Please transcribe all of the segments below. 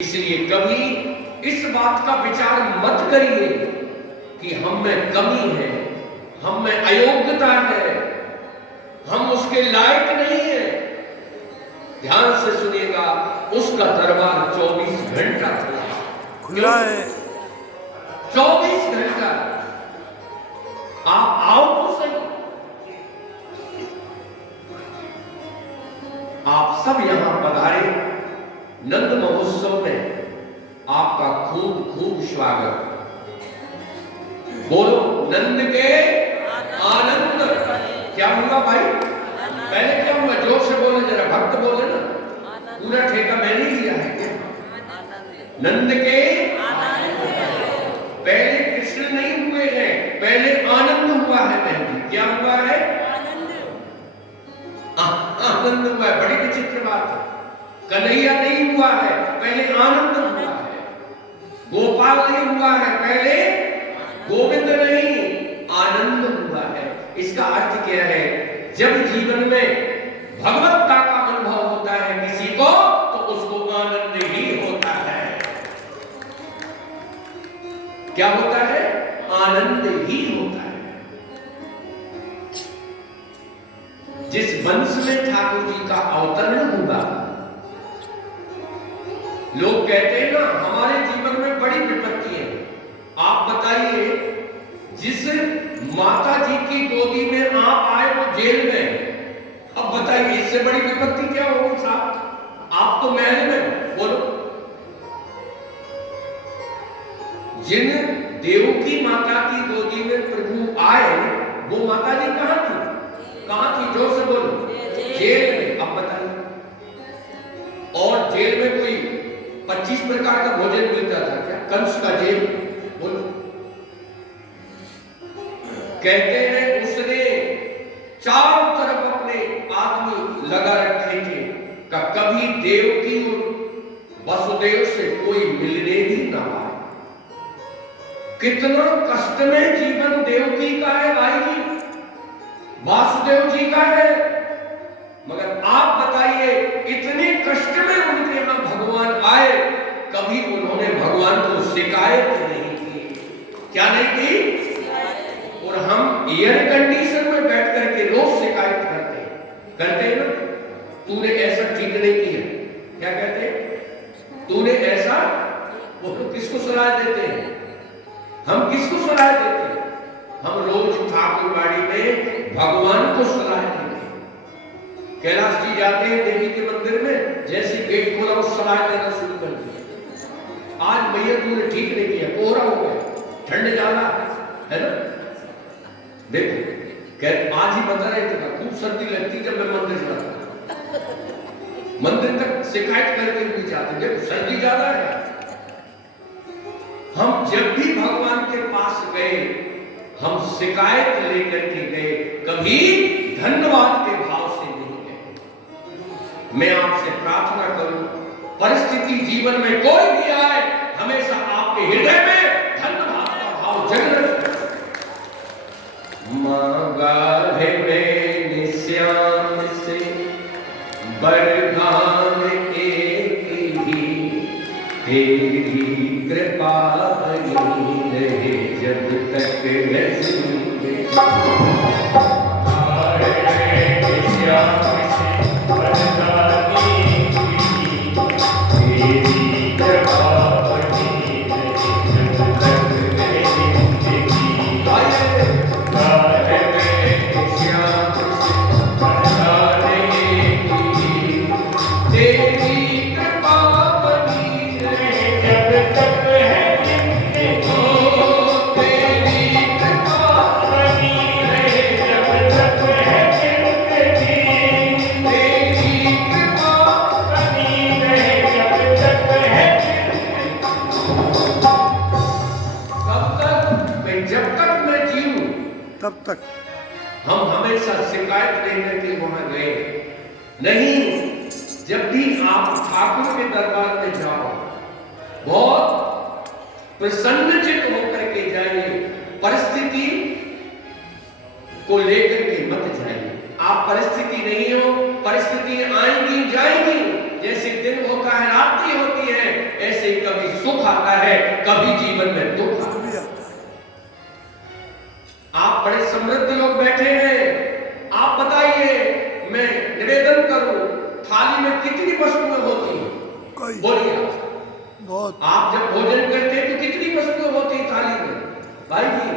इसलिए कभी इस बात का विचार मत करिए कि हम में कमी है, हम में अयोग्यता है, हम उसके लायक नहीं है। ध्यान से सुनिएगा, उसका दरबार 24 घंटा खुला है। 24 घंटा। आप आओ तो सही। आप सब यहां पधारे। नंद महोत्सव में आपका खूब खूब स्वागत। बोलो नंद के आनंद। क्या हुआ भाई? पहले क्या हुआ? जोर से बोले, जरा भक्त बोले ना। पूरा ठेका मैंने लिया है क्या? नंद के पहले कृष्ण नहीं हुए हैं, पहले आनंद हुआ है। बहन, क्या हुआ है? आनंद हुआ है। बड़ी विचित्र बात है। कन्हैया नहीं हुआ है, पहले आनंद हुआ है। गोपाल नहीं हुआ है, पहले गोविंद नहीं, आनंद हुआ है। इसका अर्थ क्या है? जब जीवन में भगवत्ता का अनुभव होता है किसी को, तो उसको आनंद ही होता है। क्या होता है? आनंद ही होता है। जिस वंश में ठाकुर जी का अवतरण हुआ, लोग कहते हैं ना हमारे जीवन में बड़ी विपत्ति है। आप बताइए, जिस माता जी की गोदी में आप आए वो जेल में। अब बताइए इससे बड़ी विपत्ति क्या होगी साहब? आप तो महल में। बोलो, जिन देव की माता की गोदी में प्रभु आए, वो माता जी कहां थी? कहां थी? जोर से बोलो। जेल में। अब बताइए, और जेल में कोई 25 प्रकार का भोजन मिलता था क्या? कंस का जेल। बोलो। कहते हैं उसने चारों तरफ अपने आदमी लगा रखे थे कि कभी देव की वसुदेव से कोई मिलने भी ना आए। कितना कष्ट में जीवन देवकी का है भाई जी, वासुदेव जी का है। मगर आप बताइए, इतने कष्ट में उनके यहां भगवान आए, कभी उन्होंने भगवान को शिकायत नहीं की। क्या नहीं की? और हम एयर कंडीशन में बैठ करके रोज शिकायत करते हैं ना, तूने ऐसा ठीक नहीं किया। क्या कहते हैं? तूने ऐसा। वो किसको सलाह देते हैं? हम किसको सलाह देते हैं? हम रोज ठाकुरबाड़ी में भगवान को सलाह देते हैं। कैलाश जी जाते हैं देवी के मंदिर में, जैसे गेट खोला उस सलाह देना शुरू कर दिया। आज भैया तूने ठीक नहीं किया, कोहरा हो गया, ठंड ज्यादा है ना। देखो, आज ही बता रहे थे, खूब सर्दी लगती जब मैं मंदिर जाता, मंदिर तक शिकायत करके भी जाते। देखो सर्दी ज्यादा है। हम जब भी भगवान के पास गए, हम शिकायत लेकर के गए, कभी धन्यवाद के भाव से नहीं गए। मैं आपसे प्रार्थना करूं, परिस्थिति जीवन में कोई भी आए, हमेशा आपके हृदय में धन्यवाद का भाव जगह रखें। मांगा है मैंने श्याम से वरदान एक ही, तेरी कृपा बनी रहे जब तक है जिंदगी। तब तक हम हमेशा शिकायत लेकर के वहां गए नहीं। जब भी आप ठाकुर के दरबार में जाओ, बहुत प्रसन्नचित होकर के जाइए। परिस्थिति को लेकर के मत जाइए। आप परिस्थिति नहीं हो, परिस्थिति आएंगी जाएंगी, जैसे दिन होता है रात्रि होती है, ऐसे ही कभी सुख आता है, कभी जीवन में दुख आता भी आता है। है। आप बड़े समृद्ध लोग बैठे हैं, आप बताइए, मैं निवेदन करूं, थाली में कितनी वस्तुएं होती हैं? कोई बोलिए आप। बहुत आप जब भोजन करते हैं तो कितनी वस्तुएं होती हैं थाली में? भाई जी,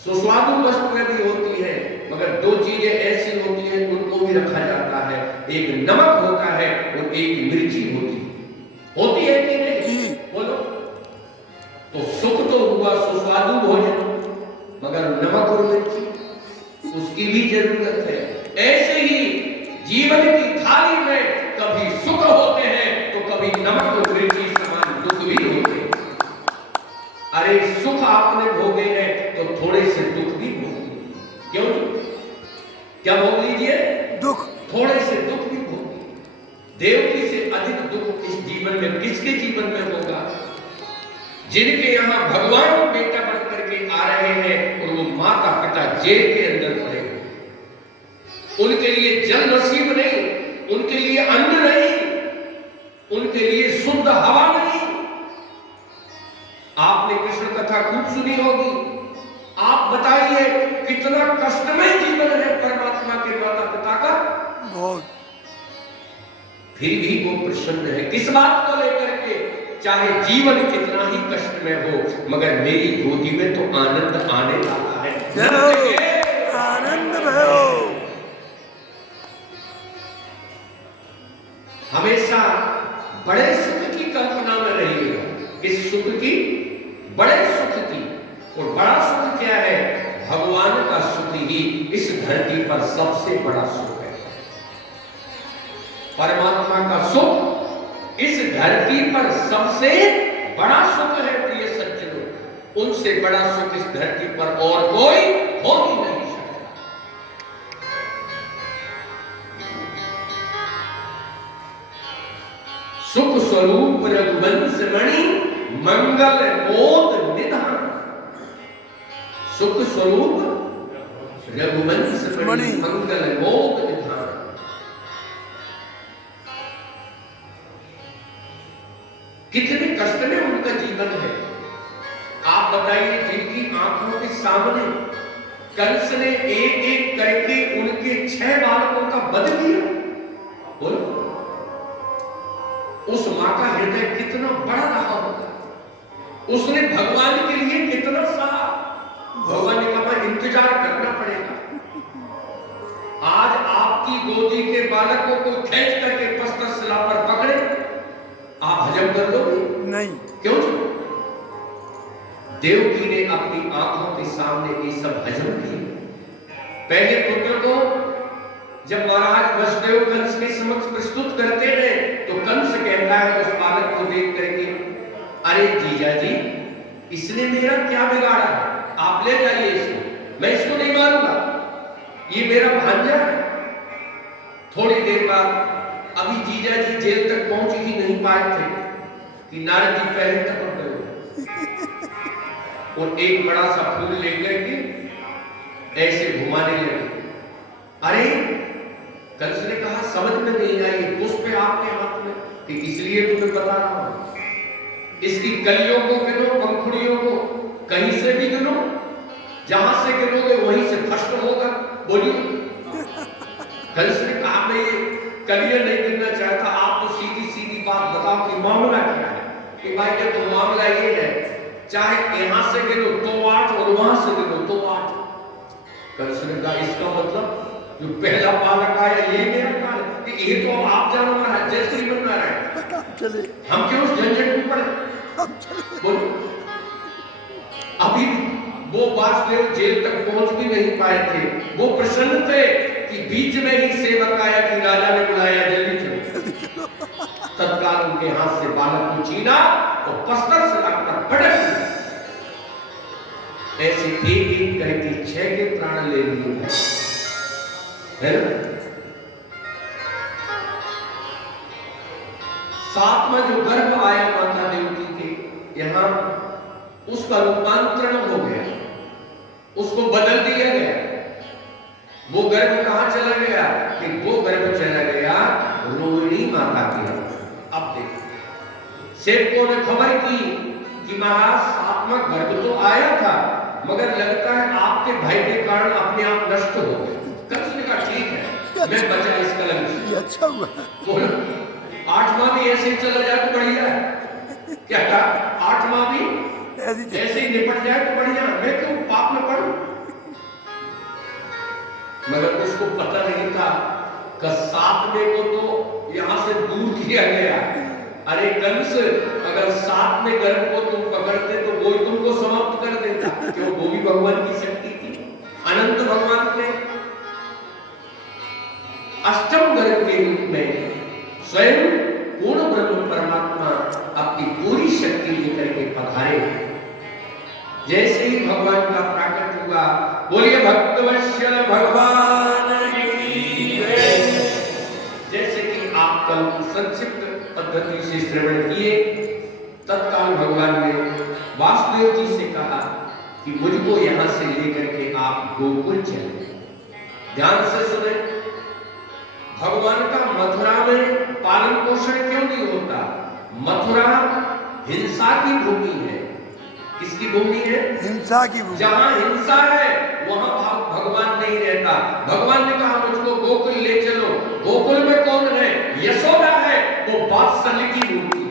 सुस्वादु वस्तुएं भी होती है, मगर दो चीजें ऐसी होती हैं उनको भी रखा जाता है, एक नमक होता है और एक मिर्ची होती है कि नहीं? बोलो। तो सुख तो हुआ सुस्वादु भोजन, मगर नमक और मिर्ची उसकी भी जरूरत है। ऐसे ही जीवन की थाली में कभी सुख होते हैं तो कभी नमक और मिर्ची समान दुख भी होते हैं। अरे सुख आपने भोगे हैं तो थोड़े से दुख भी भोगिए। क्यों? क्या भोग लीजिए? दुख। थोड़े से दुख भी भोगिए। देवकी से अधिक दुख इस जीवन में किसके जीवन में होगा? जिनके यहाँ भगवान बेटा बन करके आ रहे हैं और वो माता पिता जेल के अंदर पड़े, उनके लिए जल नसीब नहीं, उनके लिए अन्न नहीं, उनके लिए शुद्ध हवा नहीं। आपने कृष्ण कथा खूब सुनी होगी। आप बताइए कितना कष्टमय जीवन है परमात्मा के माता पिता का, बहुत। फिर भी वो प्रसन्न है। किस बात को लेकर के? चाहे जीवन कितना ही कष्ट में हो, मगर मेरी गोदी में तो आनंद आने वाला है। आनंद भयो। हमेशा बड़े सुख की कल्पना में रहिएगा। किस सुख की? बड़े सुख की। और बड़ा सुख क्या है? भगवान का सुख ही इस धरती पर सबसे बड़ा सुख है। परमात्मा का सुख इस धरती पर सबसे बड़ा सुख है। प्रिय सज्जनों, उनसे बड़ा सुख इस धरती पर और कोई हो ही नहीं सकता। सुख स्वरूप रघुवंश मणि मंगल मोद निधान। सुख स्वरूप रघुवंश मणि मंगल मोद निधान। कितने कष्ट में उनका जीवन है। आप बताइए, जिनकी आंखों के सामने कंस ने एक एक करके उनके 6 बालकों का वध किया, बोलो उस मां का हृदय कितना बड़ा रहा होगा। उसने भगवान के लिए कितना सहा। भगवान ने कहा इंतजार करना पड़ेगा। आज आपकी गोदी के बालकों को खींच करके पस्तर शिला पर पकड़े, आप हजम कर लोगे? नहीं। क्यों? देवकी ने अपनी आंखों के सामने ये सब हजम किए। पहले पुत्र को जब महाराज वसुदेव कंस के समक्ष प्रस्तुत करते हैं तो कंस कहता है उस बालक को देख करके, अरे जीजा जी, इसने मेरा क्या बिगाड़ा है? आप ले जाइए इसको, मैं इसको नहीं मारूंगा, ये मेरा भांजा है। थोड़ी देर बाद अभी जीजा जी जेल तक पहुंच ही नहीं पाए थे कि नारद जी पहले टपक गए और एक बड़ा सा फूल लेकर के ऐसे घुमाने लगे। अरे कंस ने कहा समझ में नहीं आई, पुष्प है आपके हाथ में, कि इसलिए तुम्हें बता रहा हूं, इसकी कलियों को गिनो, पंखुड़ियों को कहीं से भी गिनो, जहां से गिनोगे वहीं से भस्म होगा। बोलिए। कंस ने कहा मैं ये कलियां नहीं गिनना चाहता, आप तो सीधी सीधी बात बताओ कि मामला क्या है। कि भाई देखो मामला ये है, चाहे यहां से गिनो तो 8 और वहां से गिनो तो 8। कंस ने कहा इसका मतलब जो पहला बालक आया ये मेरा काल, कि ये तो आप जानो महाराज जय श्री नारायण, हम क्यों उस झंझट में पड़े। बोलो। अभी वो वासुदेव जेल तक पहुंच भी नहीं पाए थे, वो प्रसन्न थे कि बीच में ही सेवक आया कि राजा ने बुलाया जल्दी चलो। तत्काल उनके हाथ से बालक को छीना और पस्तर से लगकर पटक दिया। ऐसे एक एक करके 6 के प्राण ले लिए है ना। 7वां जो गर्भ आया माता देवकी के यहाँ, उसका रूपांतरण हो गया, उसको बदल दिया गया। वो गर्भ कहां चला गया? कि वो गर्भ चला गया रोहिणी माता सेवकों ने खबर की कि महाराज सातवां गर्भ तो आया था, मगर लगता है आपके भय के कारण अपने आप नष्ट हो गए। कंस ने कहा ठीक है, मैं बचा इस कलंक से। ये अच्छा हुआ। बोलो, 8वां भी ऐसे ही चला जाए तो बढ़िया है। क्या कहा? 8वां भी ऐसे ही निपट जाए तो बढ़िया, मैं क्यों पाप में पड़ूं? मगर उसको पता नहीं था कि 7वें को तो यहां से दूर किया गया। अरे कंस, अगर 7वें गर्भ को तुम पकड़ते तो वो ही तुमको समाप्त कर देता। क्यों? वो भी भगवान की शक्ति थी, अनंत भगवान ने 8वें गर्भ के रूप में स्वयं पूर्ण ब्रह्म परमात्मा अपनी पूरी शक्ति लेकर के पधारे। जैसे ही भगवान का प्राकट हुआ, बोलिए भक्तवत्सल भगवान की जय। जैसे कि आप कल संक्षिप्त पद्धति से श्रवण किए, तत्काल भगवान ने वासुदेव जी से कहा कि मुझको यहां से लेकर के आप गोकुल चले। ध्यान से सुने, भगवान का मथुरा में पालन पोषण क्यों नहीं होता? मथुरा हिंसा की भूमि है। किसकी भूमि है? हिंसा की भूमि। जहां हिंसा है वहां भगवान नहीं रहता। भगवान ने कहा मुझको गोकुल ले चलो। गोकुल में कौन है? यशोदा है, वो वात्सल्य की मूर्ति है।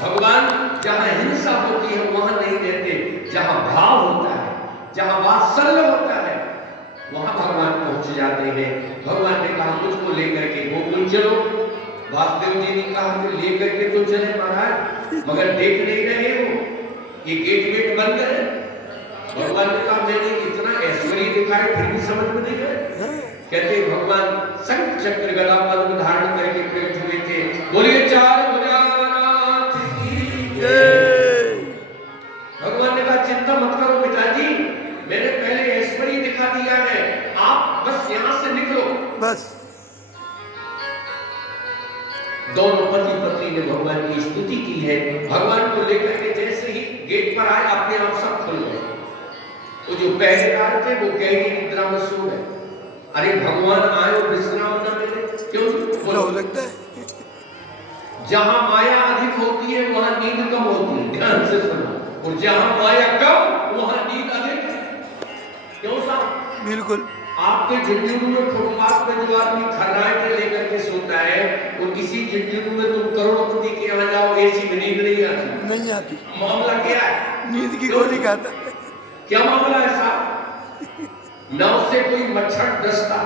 भगवान जहां हिंसा होती है वहां नहीं रहते। जहां भाव होता है, जहां वात्सल्य होता है, वहां भगवान पहुंच जाते हैं। भगवान ने कहा मुझको लेकर के गोकुल चलो। वासुदेव जी ने कहा कि लेकर के तो चले महाराज, मगर देख नहीं रहे हो, ये गेट बंद है। भगवान ने कहा मैंने इतना ऐश्वर्य दिखाया फिर भी समझ में नहीं गए। कहते भगवान शंख चक्र गदा पद्म धारण करके प्रकट हुए थे। बोलिए चार भुजानाथ की जय। भगवान ने कहा चिंता मत करो पिताजी, मैंने पहले ऐश्वर्य दिखा दिया है, आप बस यहां से निकलो। बस दोनों पति पत्नी ने भगवान की स्तुति की है। भगवान को लेकर के जैसे ही गेट पर आए, अपने आप सब खुल गए। वो जो पहरेदार थे वो गहरी निद्रा में सो गए। अरे भगवान आए और विश्राम न मिले, क्यों? हो सकता है। जहां माया अधिक होती है वहां नींद कम होती है। ध्यान से सुनो, और जहां माया कम वहां नींद अधिक है। क्यों साहब? बिल्कुल। आपके झुंझुनू में फुटपाथ पे जो आदमी खर्राटे लेकर के सोता है, और किसी झुंझुनू में तुम करोड़पति के यहाँ जाओ, एसी में नींद नहीं आती। नहीं आती। मामला क्या है? नींद की गोली खाता है। क्या मामला है साहब? न उससे कोई मच्छर डसता,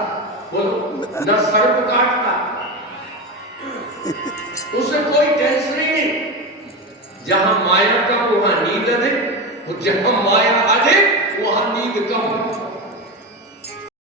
बोलो, न सर्प काटता, उसे कोई टेंशन ही नहीं। जहां माया कम वहां नींद अधिक, और जहां माया अधिक वहां नींद कम।